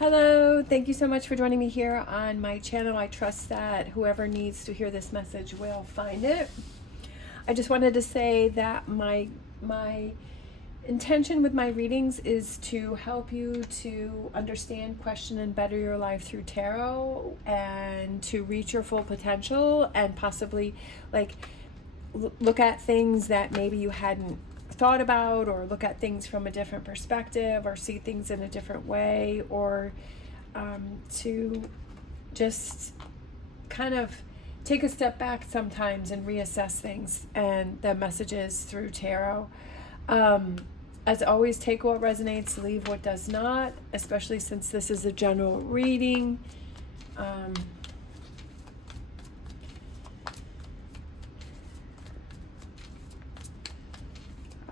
Hello, thank you so much for joining me here on my channel. I trust that whoever needs to hear this message will find it. I just wanted to say that my intention with my readings is to help you to understand, question, and better your life through tarot, and to reach your full potential, and possibly look at things that maybe you hadn't thought about, or look at things from a different perspective, or see things in a different way, or to just kind of take a step back sometimes and reassess things and the messages through tarot. As always, take what resonates, leave what does not, especially since this is a general reading.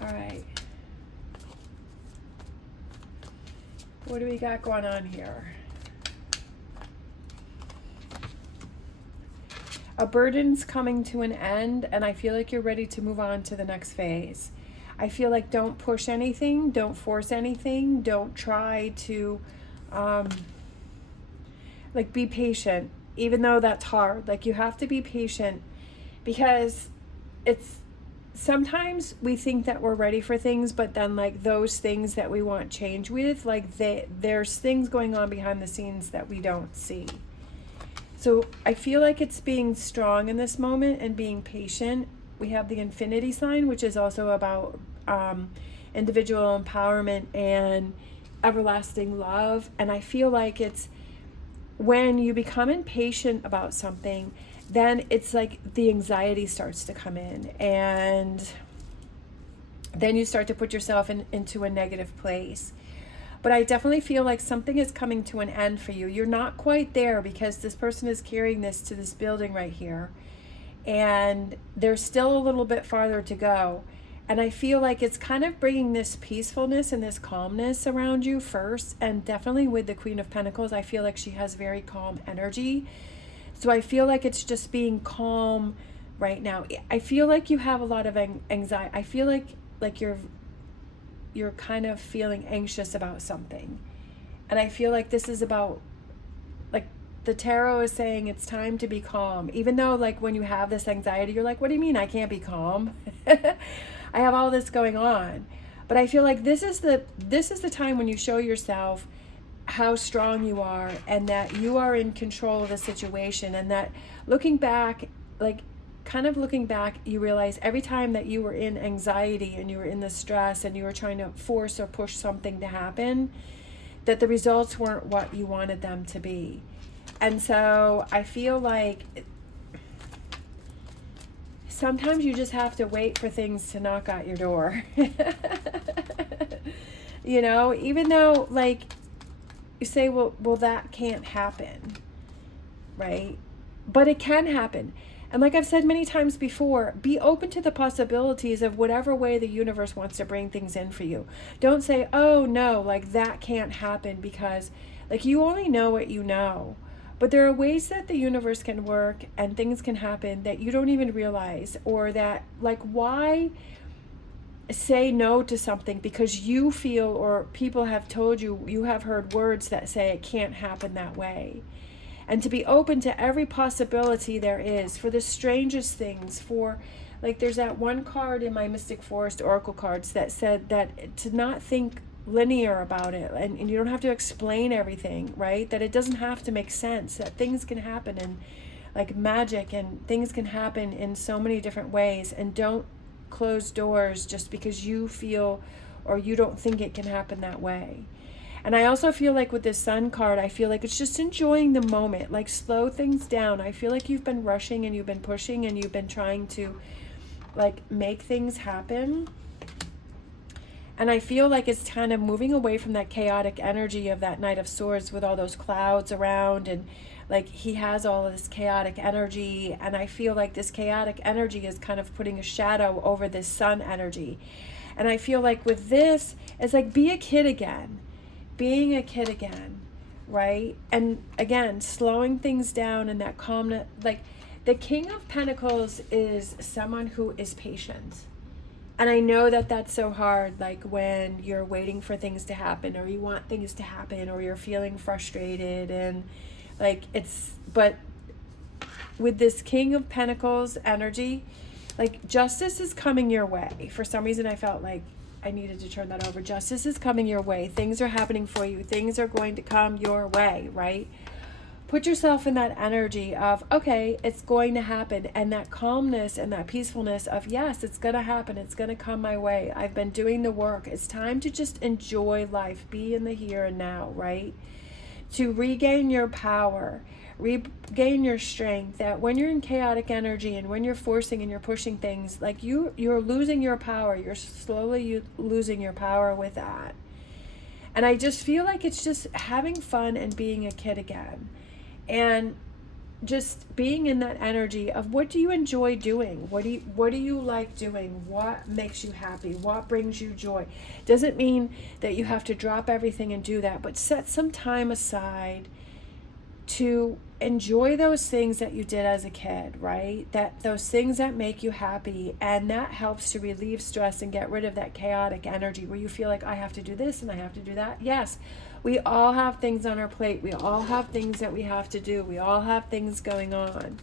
All right. What do we got going on here? A burden's coming to an end, and I feel like you're ready to move on to the next phase. I feel like don't push anything, don't force anything, don't try to, be patient, even though that's hard. Like, you have to be patient, because sometimes we think that we're ready for things, but then those things that we want change with, there's things going on behind the scenes that we don't see. So I feel like it's being strong in this moment and being patient. We have the infinity sign, which is also about individual empowerment and everlasting love. And I feel like it's when you become impatient about something, then it's like the anxiety starts to come in, and then you start to put yourself into a negative place. But I definitely feel like something is coming to an end for you. You're not quite there, because this person is carrying this to this building right here, and there's still a little bit farther to go. And I feel like it's kind of bringing this peacefulness and this calmness around you first. And definitely with the Queen of Pentacles, I feel like she has very calm energy. So I feel like it's just being calm right now. I feel like you have a lot of anxiety. I feel like you're kind of feeling anxious about something. And I feel like this is about, the tarot is saying it's time to be calm. Even though when you have this anxiety, you're like, what do you mean I can't be calm? I have all this going on. But I feel like this is the time when you show yourself how strong you are, and that you are in control of the situation, and that looking back, you realize every time that you were in anxiety and you were in the stress and you were trying to force or push something to happen, that the results weren't what you wanted them to be. And so I feel like sometimes you just have to wait for things to knock at your door. Even though you say, well, that can't happen, right? But it can happen. And like I've said many times before, be open to the possibilities of whatever way the universe wants to bring things in for you. Don't say, oh no, that can't happen, because you only know what you know. But there are ways that the universe can work and things can happen that you don't even realize, or that why say no to something because you feel, or people have told you, you have heard words that say it can't happen that way. And to be open to every possibility there is, for the strangest things, for there's that one card in my Mystic Forest Oracle cards that said that to not think linear about it, and you don't have to explain everything, right? That it doesn't have to make sense, that things can happen in magic, and things can happen in so many different ways. And don't close doors just because you feel or you don't think it can happen that way. And I also feel with this Sun card, I feel it's just enjoying the moment, slow things down. I feel you've been rushing and you've been pushing and you've been trying to make things happen. And I feel it's kind of moving away from that chaotic energy of that Knight of Swords with all those clouds around, and he has all of this chaotic energy. And I feel this chaotic energy is kind of putting a shadow over this Sun energy. And I feel with this, it's be a kid again. Being a kid again, right? And again, slowing things down, and that calmness. The King of Pentacles is someone who is patient. And I know that that's so hard, like when you're waiting for things to happen, or you want things to happen, or you're feeling frustrated, and like but with this King of Pentacles energy, like justice is coming your way. For some reason, I felt like I needed to turn that over. Justice is coming your way. Things are happening for you. Things are going to come your way, right? Put yourself in that energy of, okay, it's going to happen. And that calmness and that peacefulness of, yes, it's going to happen. It's going to come my way. I've been doing the work. It's time to just enjoy life. Be in the here and now, right? To regain your power, regain your strength. That when you're in chaotic energy and when you're forcing and you're pushing things, like you're losing your power. You're slowly losing your power with that. And I just feel like it's just having fun and being a kid again. And just being in that energy of, what do you enjoy doing? What do you like doing? What makes you happy? What brings you joy? Doesn't mean that you have to drop everything and do that, but set some time aside to enjoy those things that you did as a kid, right? That those things that make you happy, and that helps to relieve stress and get rid of that chaotic energy where you feel like, I have to do this and I have to do that. Yes, we all have things on our plate. We all have things that we have to do. We all have things going on.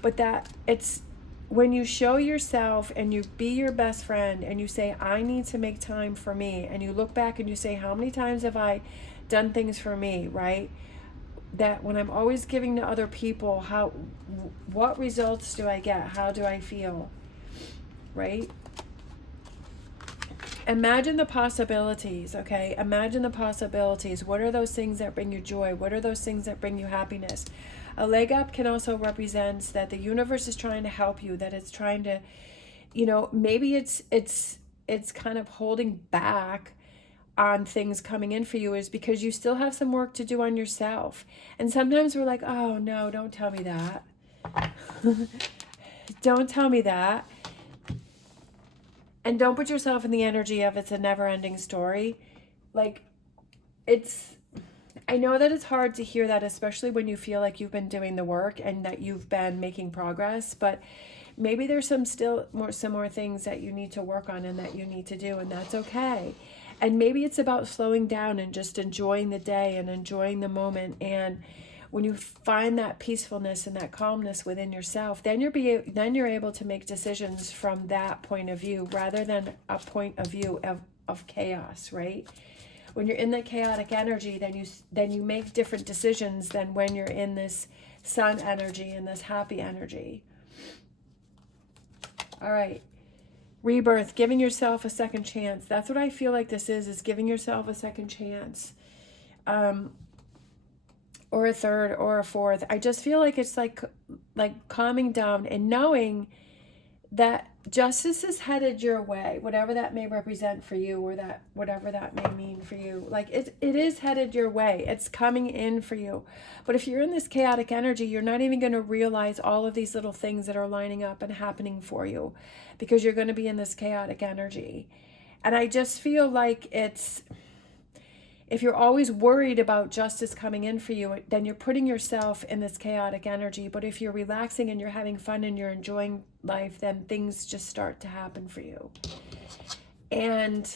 But that it's when you show yourself and you be your best friend and you say, I need to make time for me, and you look back and you say, how many times have I done things for me, right? That when I'm always giving to other people, what results do I get? How do I feel? Right? Imagine the possibilities, okay? Imagine the possibilities. What are those things that bring you joy? What are those things that bring you happiness? A leg up can also represent that the universe is trying to help you, that it's trying to, maybe it's kind of holding back on things coming in for you is because you still have some work to do on yourself. And sometimes we're like, oh no, don't tell me that. Don't tell me that. And don't put yourself in the energy of it's a never-ending story. Like, I know that it's hard to hear that, especially when you feel like you've been doing the work and that you've been making progress, but maybe there's some more things that you need to work on and that you need to do, and that's okay. And maybe it's about slowing down and just enjoying the day and enjoying the moment. And when you find that peacefulness and that calmness within yourself, then you're able to make decisions from that point of view rather than a point of view of chaos, right? When you're in that chaotic energy, then you make different decisions than when you're in this sun energy and this happy energy. All right. Rebirth, giving yourself a second chance. That's what I feel like this is giving yourself a second chance. Or a third or a fourth. I just feel like it's like calming down and knowing that justice is headed your way, whatever that may represent for you, or that whatever that may mean for you. Like it is headed your way. It's coming in for you. But if you're in this chaotic energy, you're not even going to realize all of these little things that are lining up and happening for you, because you're going to be in this chaotic energy. And I just feel like if you're always worried about justice coming in for you, then you're putting yourself in this chaotic energy. But if you're relaxing and you're having fun and you're enjoying life, then things just start to happen for you. And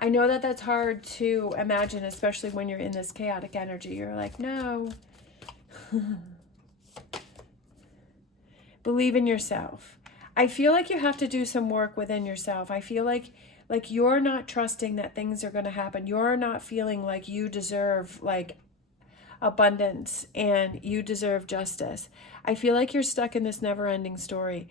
I know that that's hard to imagine, especially when you're in this chaotic energy. You're like, no. Believe in yourself. I feel like you have to do some work within yourself. I feel like you're not trusting that things are going to happen. You're not feeling like you deserve like abundance and you deserve justice. I feel like you're stuck in this never-ending story.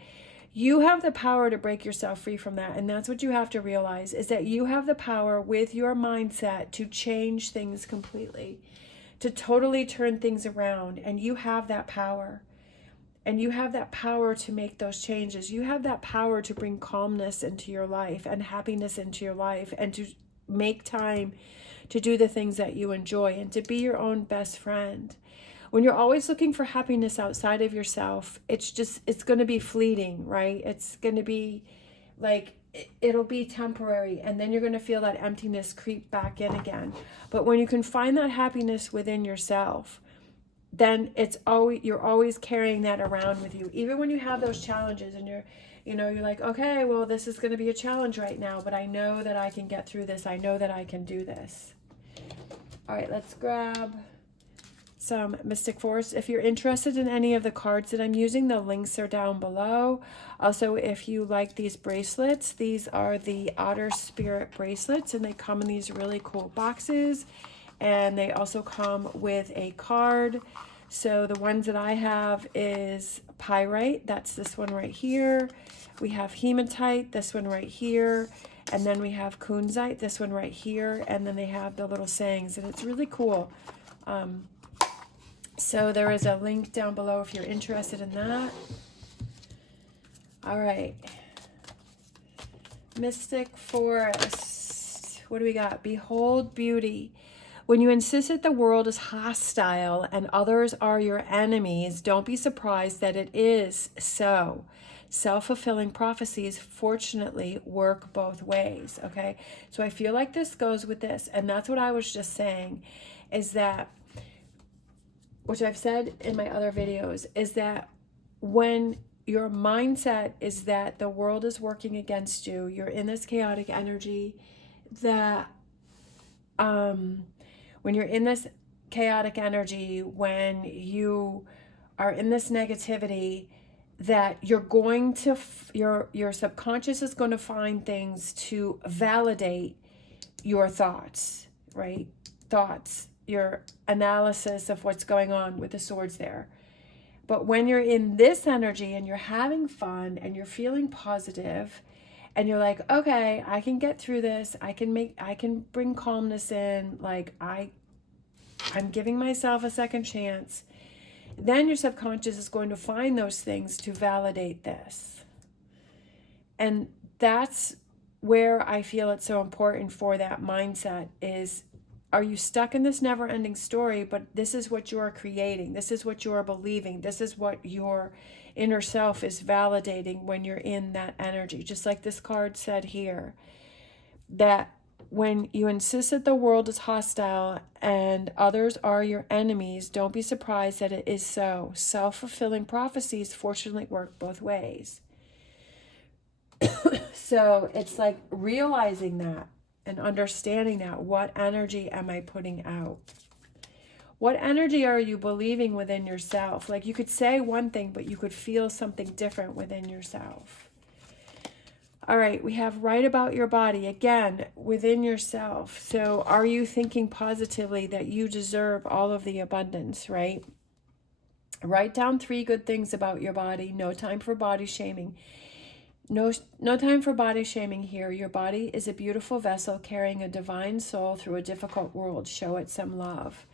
You have the power to break yourself free from that. And that's what you have to realize, is that you have the power with your mindset to change things completely, to totally turn things around. And you have that power. And you have that power to make those changes. You have that power to bring calmness into your life and happiness into your life, and to make time to do the things that you enjoy and to be your own best friend. When you're always looking for happiness outside of yourself, it's going to be fleeting, right? It's going to be like, it'll be temporary, and then you're going to feel that emptiness creep back in again. But when you can find that happiness within yourself, then you're always carrying that around with you. Even when you have those challenges and You know, you're like, okay, well, this is going to be a challenge right now, but I know that I can get through this. I know that I can do this. All right, let's grab some Mystic Force. If you're interested in any of the cards that I'm using, the links are down below. Also, if you like these bracelets, these are the Otter Spirit bracelets, and they come in these really cool boxes, and they also come with a card. So the ones that I have is Pyrite, that's this one right here. We have Hematite, this one right here, and then we have Kunzite, this one right here, and then they have the little sayings, and it's really cool. So there is a link down below if you're interested in that. All right. Mystic Forest. What do we got? Behold beauty. When you insist that the world is hostile and others are your enemies, don't be surprised that it is so. Self-fulfilling prophecies, fortunately, work both ways, okay? So I feel like this goes with this, and that's what I was just saying, is that, which I've said in my other videos, is that when your mindset is that the world is working against you, you're in this chaotic energy, that when you're in this chaotic energy, when you are in this negativity, that you're going to, your subconscious is going to find things to validate your thoughts, right? Thoughts, your analysis of what's going on with the swords there. But when you're in this energy and you're having fun and you're feeling positive and you're like, okay, I can get through this. I can bring calmness in. Like I'm giving myself a second chance. Then your subconscious is going to find those things to validate this. And that's where I feel it's so important for that mindset is, are you stuck in this never-ending story, but this is what you are creating. This is what you are believing. This is what your inner self is validating when you're in that energy. Just like this card said here, that when you insist that the world is hostile and others are your enemies, don't be surprised that it is so. Self-fulfilling prophecies fortunately work both ways. So it's like realizing that and understanding that. What energy am I putting out? What energy are you believing within yourself? Like you could say one thing, but you could feel something different within yourself. All right, we have write about your body, again, within yourself. So are you thinking positively that you deserve all of the abundance, right? Write down 3 good things about your body. No time for body shaming. No time for body shaming here. Your body is a beautiful vessel carrying a divine soul through a difficult world. Show it some love.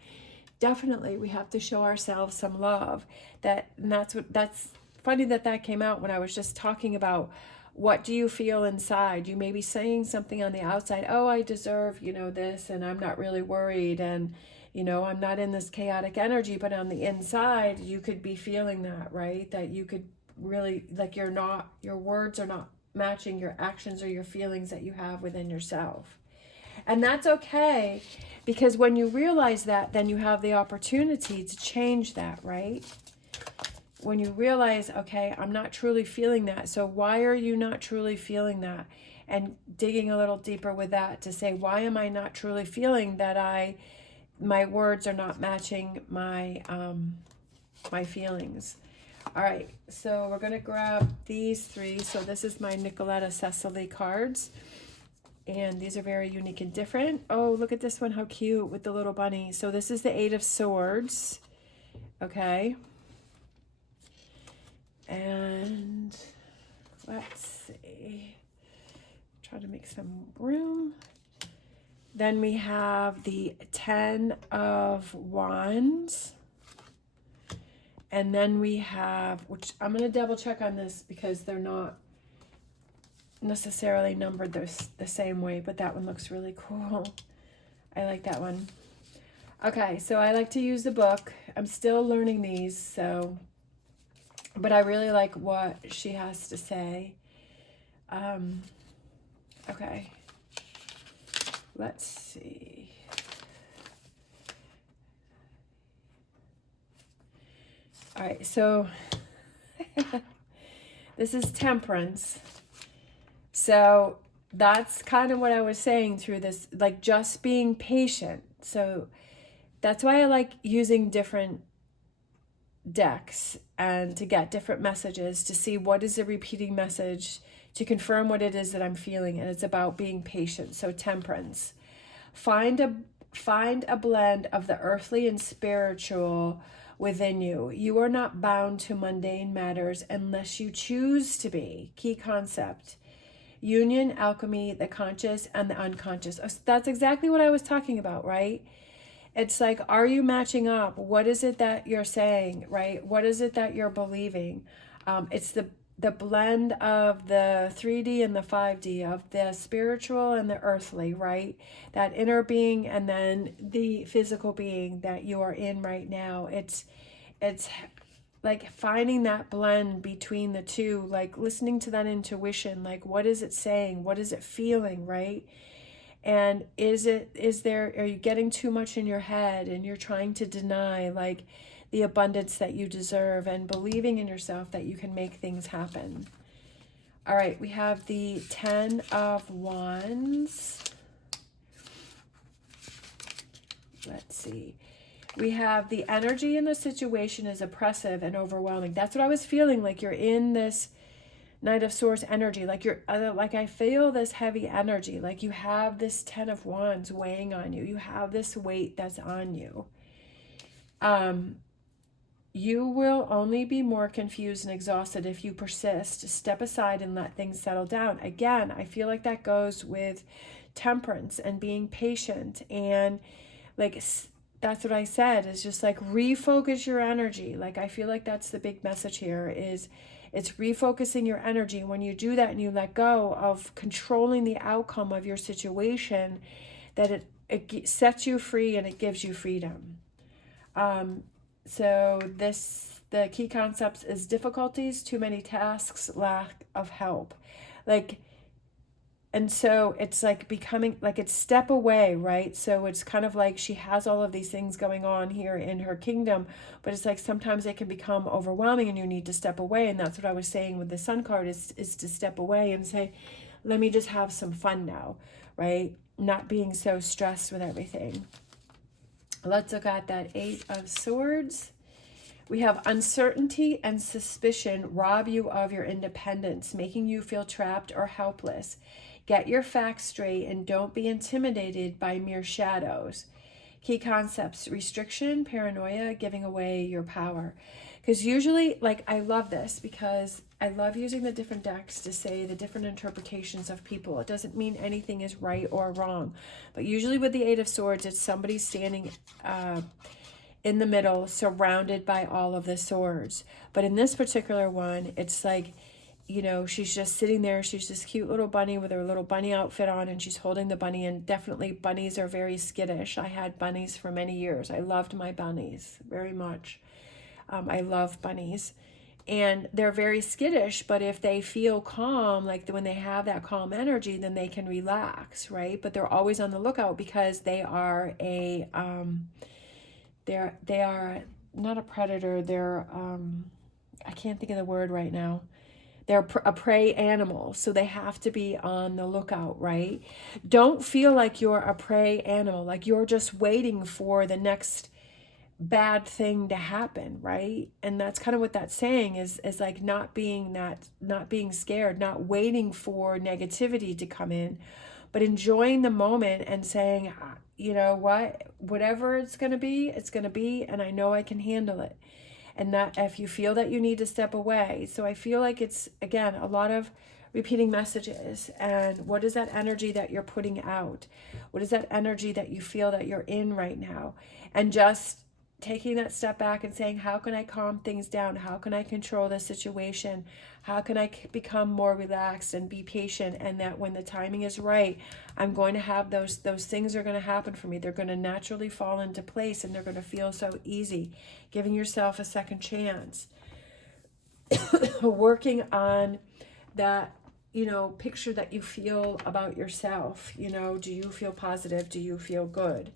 Definitely, we have to show ourselves some love. That's funny that came out when I was just talking about what do you feel inside. You may be saying something on the outside, oh, I deserve, this, and I'm not really worried, and I'm not in this chaotic energy, but on the inside, you could be feeling that, right? That you could really, like, your words are not matching your actions or your feelings that you have within yourself. And that's okay, because when you realize that, then you have the opportunity to change that, right? When you realize, okay, I'm not truly feeling that. So why are you not truly feeling that? And digging a little deeper with that to say, why am I not truly feeling that my words are not matching my my feelings? All right, so we're going to grab these 3. So this is my Nicoletta Cecily cards. And these are very unique and different. Oh, look at this one. How cute with the little bunny. So this is the 8 of Swords. Okay. And let's see. Try to make some room. Then we have the 10 of Wands. And then we have, which I'm going to double check on this because they're not necessarily numbered the same way, but that one looks really cool. I like that one. Okay, so I like to use the book. I'm still learning these, so, but I really like what she has to say. Okay, let's see. All right, so This is Temperance. So that's kind of what I was saying through this, like just being patient. So that's why I like using different decks and to get different messages, to see what is a repeating message, to confirm what it is that I'm feeling. And it's about being patient. So Temperance. Find a blend of the earthly and spiritual within you. You are not bound to mundane matters unless you choose to be. Key concept. Union, alchemy, the conscious and the unconscious. That's exactly what I was talking about, right? It's like, are you matching up? What is it that you're saying, right? What is it that you're believing? It's the blend of the 3D and the 5D, of the spiritual and the earthly, right? That inner being and then the physical being that you are in right now. It's like finding that blend between the two, like listening to that intuition, like what is it saying? What is it feeling, right? And are you getting too much in your head and you're trying to deny like the abundance that you deserve and believing in yourself that you can make things happen? All right, we have the 10 of Wands. Let's see. We have the energy in the situation is oppressive and overwhelming. That's what I was feeling, like you're in this Knight of Swords energy, like you're like I feel this heavy energy, like you have this 10 of Wands weighing on you. You have this weight that's on you. You will only be more confused and exhausted if you persist. Step aside and let things settle down. Again, I feel like that goes with Temperance and being patient, and like that's what I said, is just like refocus your energy. Like I feel like that's the big message here, is it's refocusing your energy. When you do that and you let go of controlling the outcome of your situation, that it sets you free and it gives you freedom. So the key concepts is difficulties, too many tasks, lack of help. And so it's like becoming, like it's step away, right? So it's kind of like she has all of these things going on here in her kingdom, but it's like sometimes it can become overwhelming and you need to step away. And that's what I was saying with the Sun card, is to step away and say, let me just have some fun now, right? Not being so stressed with everything. Let's look at that 8 of Swords. We have uncertainty and suspicion rob you of your independence, making you feel trapped or helpless. Get your facts straight and don't be intimidated by mere shadows. Key concepts: restriction, paranoia, giving away your power. Because usually, like, I love this because I love using the different decks to say the different interpretations of people. It doesn't mean anything is right or wrong. But usually with the 8 of Swords, it's somebody standing in the middle, surrounded by all of the swords. But in this particular one, it's like, you know, she's just sitting there. She's this cute little bunny with her little bunny outfit on, and she's holding the bunny. And definitely bunnies are very skittish. I had bunnies for many years. I loved my bunnies very much. I love bunnies. And they're very skittish, but if they feel calm, like when they have that calm energy, then they can relax, right? But they're always on the lookout because they are they are not a predator. They're I can't think of the word right now. They're a prey animal, so they have to be on the lookout, right? Don't feel like you're a prey animal, like you're just waiting for the next bad thing to happen, right? And that's kind of what that's saying, is like not being scared, not waiting for negativity to come in, but enjoying the moment and saying, you know what, whatever it's going to be, and I know I can handle it. And that if you feel that you need to step away. So I feel like it's, again, a lot of repeating messages. And what is that energy that you're putting out? What is that energy that you feel that you're in right now? And just taking that step back and saying, how can I calm things down? How can I control the situation? How can I become more relaxed and be patient? And that when the timing is right, I'm going to have those things are going to happen for me. They're going to naturally fall into place and they're going to feel so easy. Giving yourself a second chance. Working on that, you know, picture that you feel about yourself. You know, do you feel positive? Do you feel good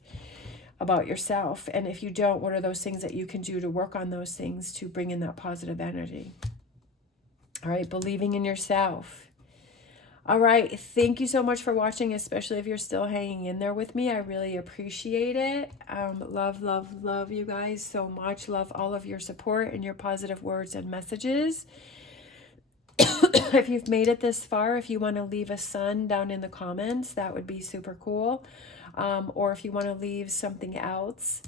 about yourself? And if you don't, what are those things that you can do to work on those things to bring in that positive energy? All right, believing in yourself. All right, thank you so much for watching, especially if you're still hanging in there with me. I really appreciate it. Love, love, love you guys so much. Love all of your support and your positive words and messages. If you've made it this far, if you want to leave a sun down in the comments, that would be super cool. Or if you want to leave something else,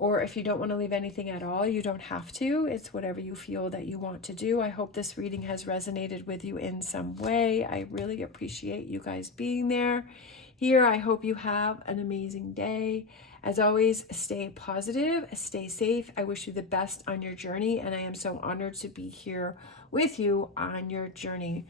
or if you don't want to leave anything at all, you don't have to. It's whatever you feel that you want to do. I hope this reading has resonated with you in some way. I really appreciate you guys being there. Here, I hope you have an amazing day. As always, stay positive, stay safe. I wish you the best on your journey, and I am so honored to be here with you on your journey.